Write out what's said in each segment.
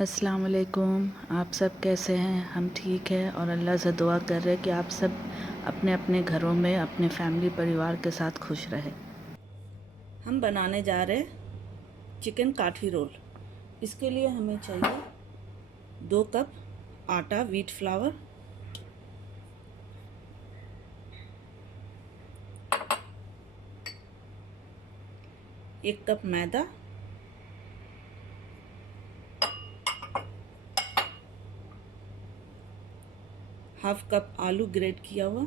अस्सलाम वालेकुम। आप सब कैसे हैं? हम ठीक हैं और अल्लाह से दुआ कर रहे हैं कि आप सब अपने अपने घरों में अपने फैमिली परिवार के साथ खुश रहें। हम बनाने जा रहे हैं चिकन काठी रोल। इसके लिए हमें चाहिए 2 कप आटा व्हीट फ्लावर, 1 कप मैदा, 1/2 कप आलू ग्रेट किया हुआ,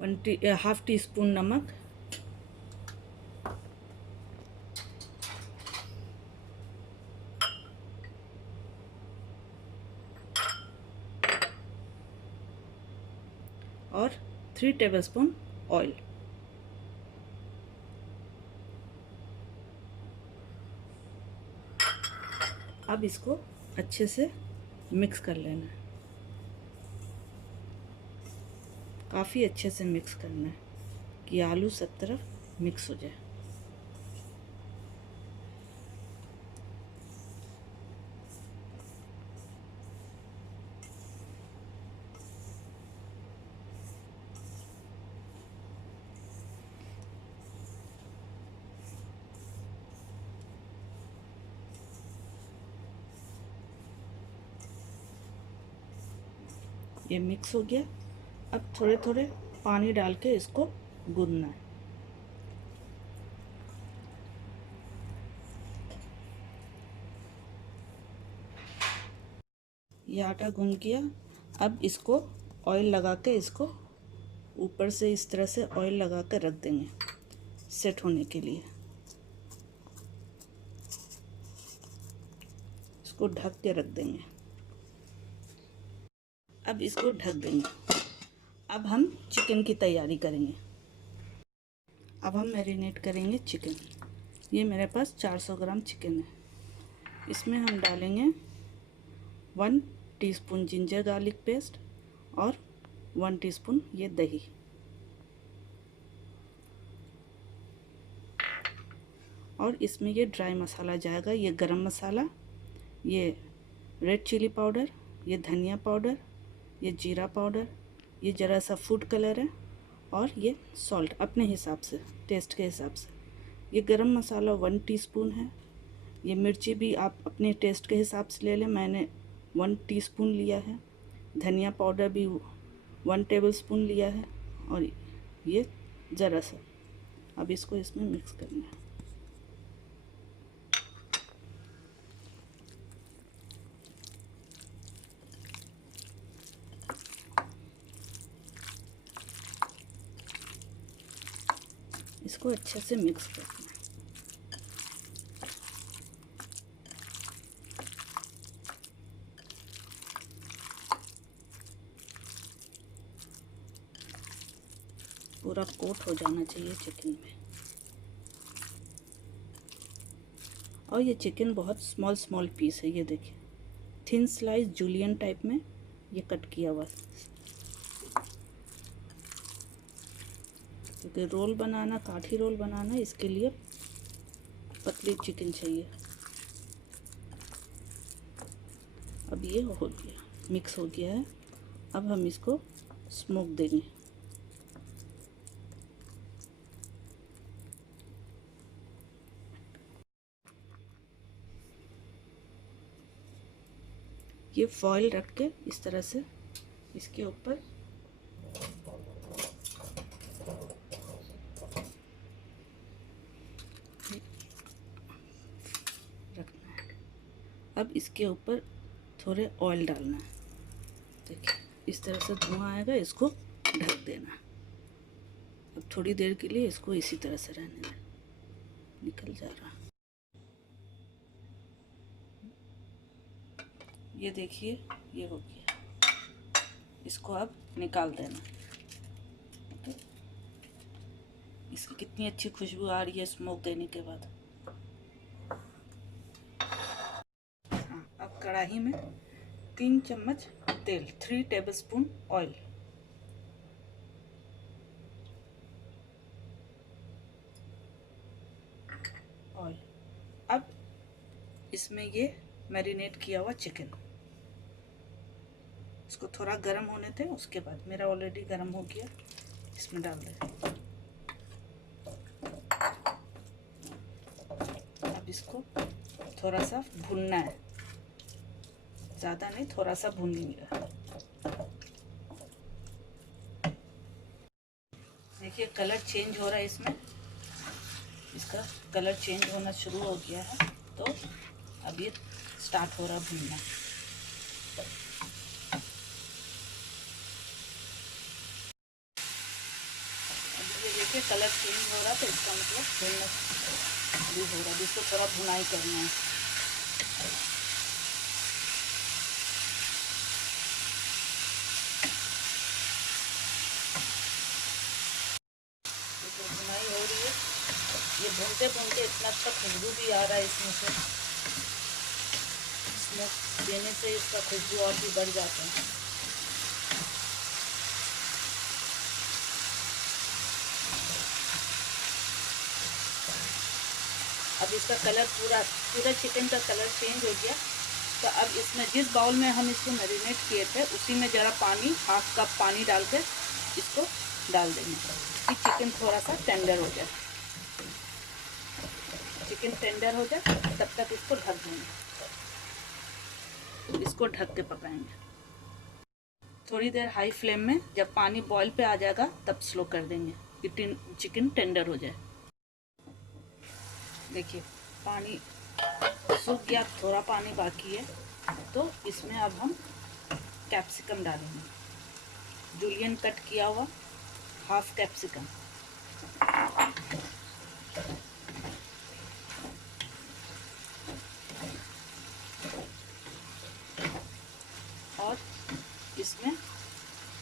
1/2 टी स्पून नमक, और 3 टेबलस्पून ऑयल। अब इसको अच्छे से मिक्स कर लेना है, काफ़ी अच्छे से मिक्स करना है कि आलू सब तरफ मिक्स हो जाए। ये मिक्स हो गया। अब थोड़े थोड़े पानी डाल के इसको गूंदना है। ये आटा गूंद गया। अब इसको ऑयल लगा के इसको ऊपर से इस तरह से ऑयल लगा कर रख देंगे सेट होने के लिए। इसको ढक के रख देंगे। अब इसको ढक देंगे। अब हम चिकन की तैयारी करेंगे। अब हम मैरिनेट करेंगे चिकन। ये मेरे पास 400 ग्राम चिकन है। इसमें हम डालेंगे 1 टीस्पून जिंजर गार्लिक पेस्ट और 1 टीस्पून ये दही। और इसमें ये ड्राई मसाला जाएगा, ये गरम मसाला, ये रेड चिली पाउडर, ये धनिया पाउडर, ये जीरा पाउडर, ये ज़रा सा फूड कलर है और ये सॉल्ट अपने हिसाब से, टेस्ट के हिसाब से। ये गरम मसाला 1 टीस्पून है। ये मिर्ची भी आप अपने टेस्ट के हिसाब से ले लें, मैंने 1 टीस्पून लिया है। धनिया पाउडर भी 1 टेबलस्पून लिया है और ये ज़रा सा। अब इसको इसमें मिक्स करना है। इसको अच्छे से मिक्स करना है। पूरा कोट हो जाना चाहिए चिकन में। और ये चिकन बहुत स्मॉल स्मॉल पीस है, ये देखिए, थिन स्लाइस जूलियन टाइप में ये कट किया हुआ। क्योंकि रोल बनाना, काठी रोल बनाना, इसके लिए पतली चिकन चाहिए। अब ये हो गया, मिक्स हो गया है। अब हम इसको स्मोक देंगे। ये फॉइल रख के इस तरह से इसके ऊपर रखना है। अब इसके ऊपर थोड़े ऑयल डालना है। देखिए इस तरह से धुआं आएगा, इसको ढक देना। अब थोड़ी देर के लिए इसको इसी तरह से रहने दें। निकल जा रहा, ये देखिए, ये हो गया। इसको अब निकाल देना। इसकी कितनी अच्छी खुशबू आ रही है स्मोक देने के बाद। हाँ, अब कढ़ाई में 3 चम्मच तेल, 3 टेबलस्पून ऑयल। अब इसमें ये मैरिनेट किया हुआ चिकन, इसको थोड़ा गर्म होने दें, उसके बाद मेरा ऑलरेडी गर्म हो गया, इसमें डाल दें। अब इसको थोड़ा सा भूनना है, ज़्यादा नहीं, थोड़ा सा भून लेंगे। देखिए कलर चेंज हो रहा है इसमें, इसका कलर चेंज होना शुरू हो गया है, तो अब ये स्टार्ट हो रहा भूनना। अब ये देखिए कलर चेंज हो रहा, तो इसका मतलब भूनना भी हो रहा है, इसको थोड़ा भुनाई करना है। तो भुनाई हो रही है, ये भूनते भूनते इतना अच्छा खुशबू भी आ रहा है इसमें से, स्मोक देने से इसका खुशबू और भी बढ़ जाता है। अब इसका कलर पूरा चिकन का कलर चेंज हो गया, तो अब इसमें जिस बाउल में हम इसको मैरिनेट किए थे उसी में ज़रा पानी, 1/2 कप पानी डालकर इसको डाल देंगे कि चिकन थोड़ा सा टेंडर हो जाए। चिकन टेंडर हो जाए तब तक इसको ढक देंगे, इसको ढक के पकाएंगे थोड़ी देर हाई फ्लेम में। जब पानी बॉईल पे आ जाएगा तब स्लो कर देंगे कि चिकन टेंडर हो जाए। देखिए पानी सूख गया, थोड़ा पानी बाकी है, तो इसमें अब हम कैप्सिकम डालेंगे, जूलियन कट किया हुआ 1/2 कैप्सिकम। और इसमें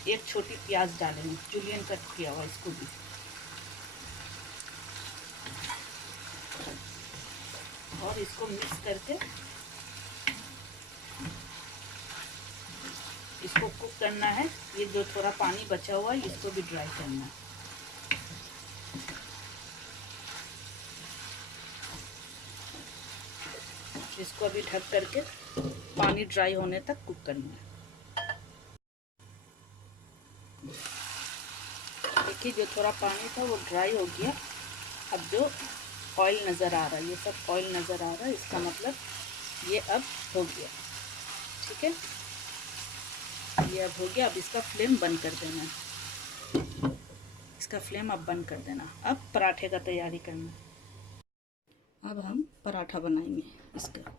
1 छोटी प्याज डालेंगे, जूलियन कट किया हुआ, इसको भी। और इसको मिक्स करके इसको कुक करना है। ये जो थोड़ा पानी बचा हुआ है इसको भी ड्राई करना है। इसको अभी ढक करके पानी ड्राई होने तक कुक करना है। देखिए जो थोड़ा पानी था वो ड्राई हो गया। अब जो ऑयल नज़र आ रहा है, ये सब ऑयल नज़र आ रहा है, इसका मतलब ये अब हो गया। ठीक है, ये अब हो गया। अब इसका फ्लेम बंद कर देना है, इसका फ्लेम अब बंद कर देना। अब पराठे का तैयारी करना। अब हम पराठा बनाएंगे इसका।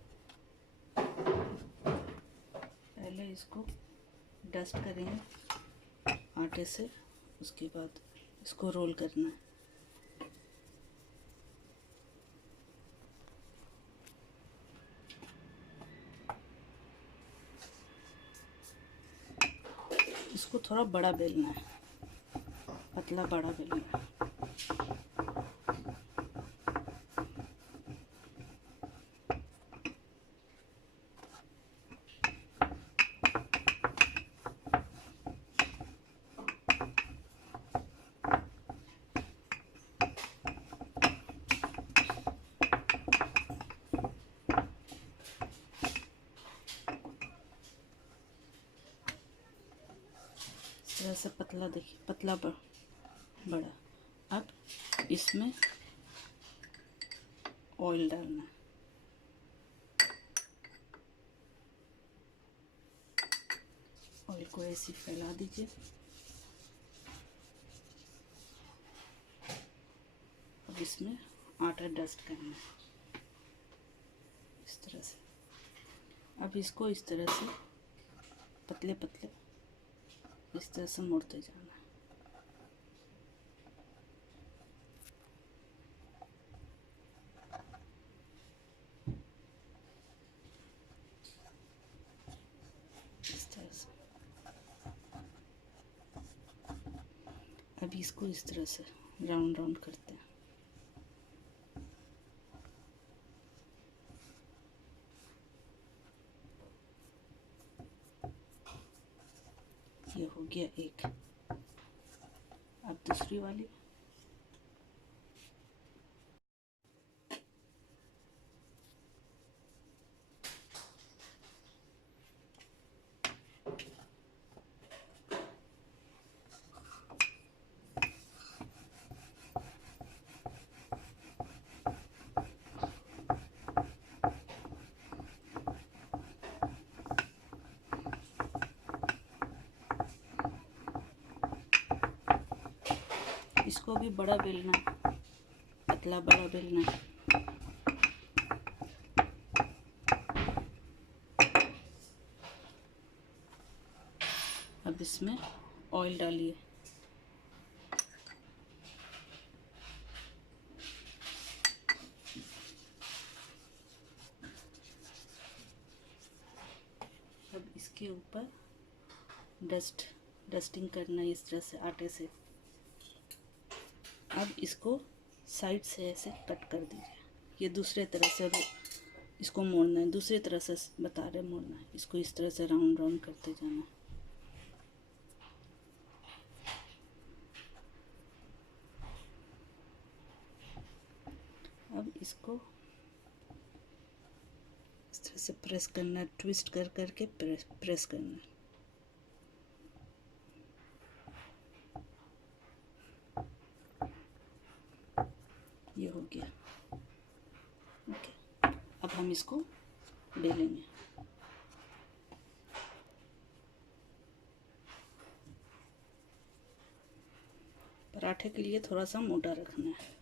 पहले इसको डस्ट करेंगे आटे से, उसके बाद इसको रोल करना है। इसको थोड़ा बड़ा बेलना है, पतला बड़ा बेलना है। इस तरह से पतला, देखिए पतला बड़ा। अब इसमें ऑयल डालना है। ऑयल को ऐसे फैला दीजिए। अब इसमें आटा डस्ट करना है इस तरह से। अब इसको इस तरह से पतले पतले इस तरह से मोड़ते जाना है। इस तरह से। अभी इसको इस तरह से राउंड राउंड करते हैं। ये हो गया एक। अब दूसरी वाली। इसको भी बड़ा बेलना, पतला बड़ा बेलना। अब इसमें ऑयल डालिए। अब इसके ऊपर डस्टिंग करना है इस तरह से आटे से। अब इसको साइड से ऐसे कट कर दीजिए। ये दूसरे तरह से इसको मोड़ना है, दूसरी तरह से बता रहे मोड़ना है। इसको इस तरह से राउंड राउंड करते जाना है। अब इसको इस तरह से प्रेस करना है, ट्विस्ट कर करके प्रेस करना है। ये हो गया। ओके, अब हम इसको बेलेंगे। पराठे के लिए थोड़ा सा मोटा रखना है।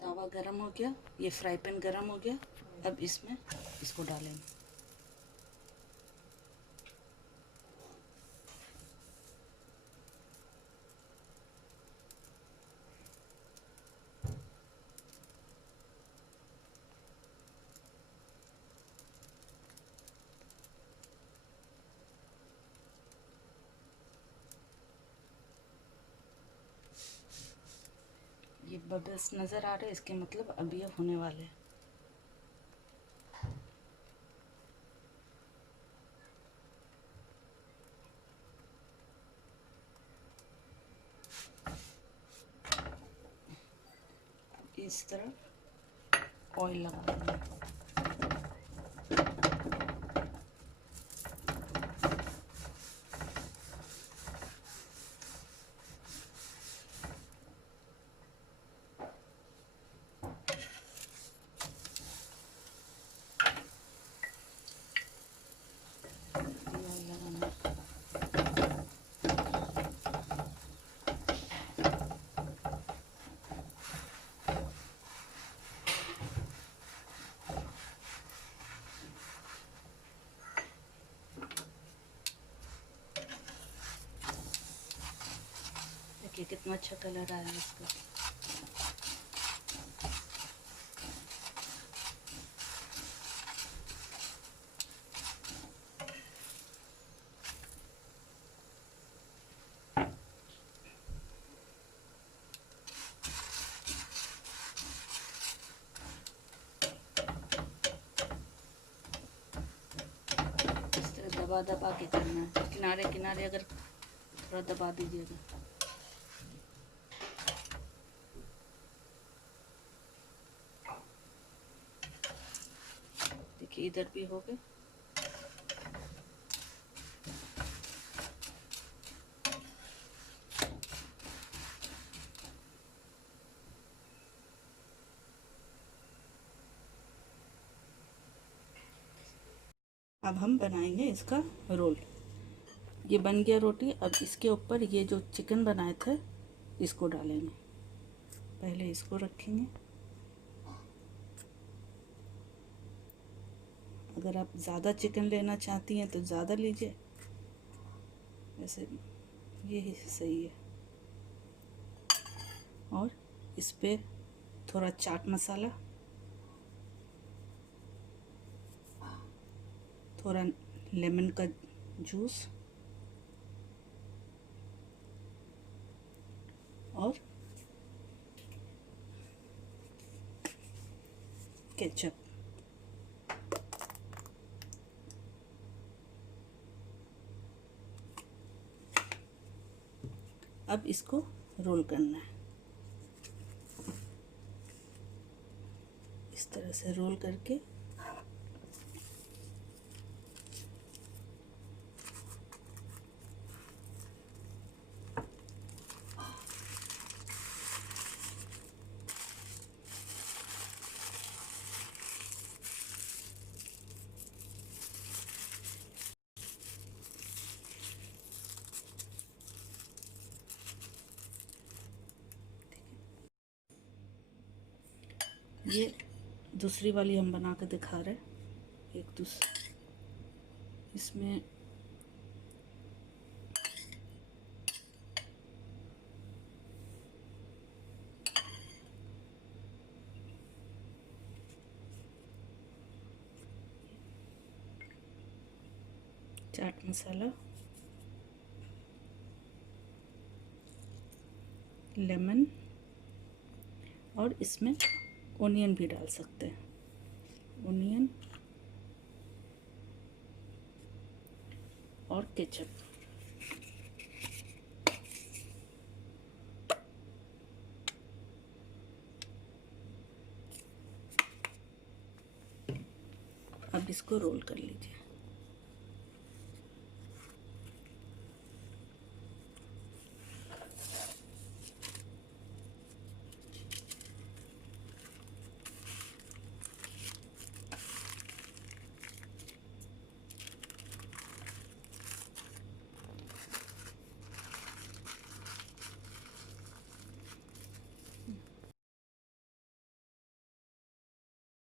तवा गरम हो गया, ये फ्राई पैन गरम हो गया। अब इसमें इसको डालेंगे। ये बबल्स नज़र आ रहे हैं, इसके मतलब अब ये होने वाले हैं। इस तरफ ऑयल लगा देना। देखिए कितना अच्छा कलर आया है इसका। इस तरह दबा दबा के करना है, किनारे किनारे अगर थोड़ा दबा दीजिएगा। देखिए इधर भी हो गए। अब हम बनाएंगे इसका रोल। ये बन गया रोटी। अब इसके ऊपर ये जो चिकन बनाए थे इसको डालेंगे। पहले इसको रखेंगे। अगर आप ज़्यादा चिकन लेना चाहती हैं तो ज़्यादा लीजिए, वैसे ये ही सही है। और इस पे थोड़ा चाट मसाला, थोड़ा लेमन का जूस और केचप। अब इसको रोल करना है। इस तरह से रोल करके ये दूसरी वाली हम बना के दिखा रहे हैं। एक दूसरी इसमें चाट मसाला, लेमन और इसमें ओनियन भी डाल सकते हैं। ओनियन और केचप। अब इसको रोल कर लीजिए।